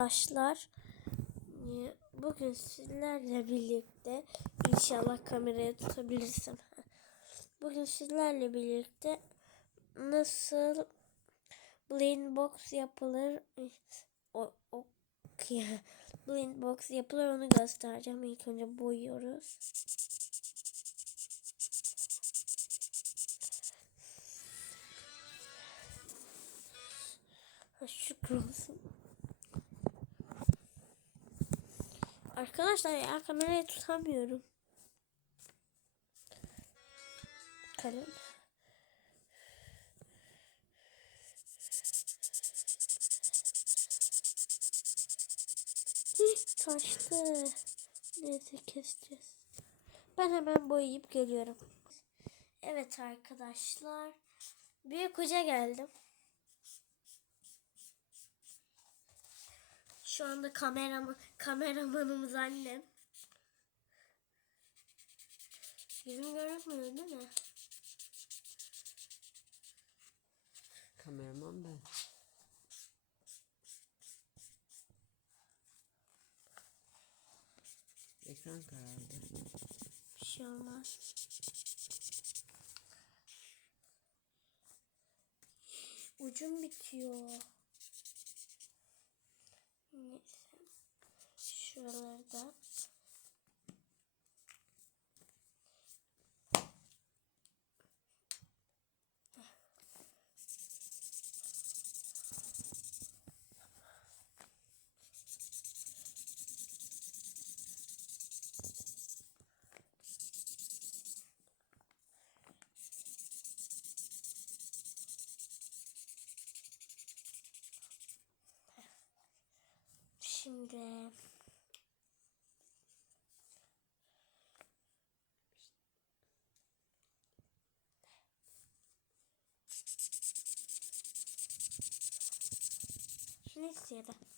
Arkadaşlar e, bugün sizlerle birlikte inşallah kameraya tutabilirsem. Bugün sizlerle birlikte nasıl blind box yapılır o, o blind box yapılır onu göstereceğim. İlk önce boyuyoruz. Şükür olsun. Arkadaşlar ya kamerayı tutamıyorum. Kalem. Taştı. Neyse keseceğiz. Ben hemen boyayıp geliyorum. Evet arkadaşlar. Büyük hoca geldim. Şu anda kameramı, kameramanımız annem. Yüzüm görünmüyor değil mi? Kameraman ben. Ekran karardı. Bir şey olmaz. Ucum bitiyor. Neyse. Şuralarda. Şimdi Neyse ya da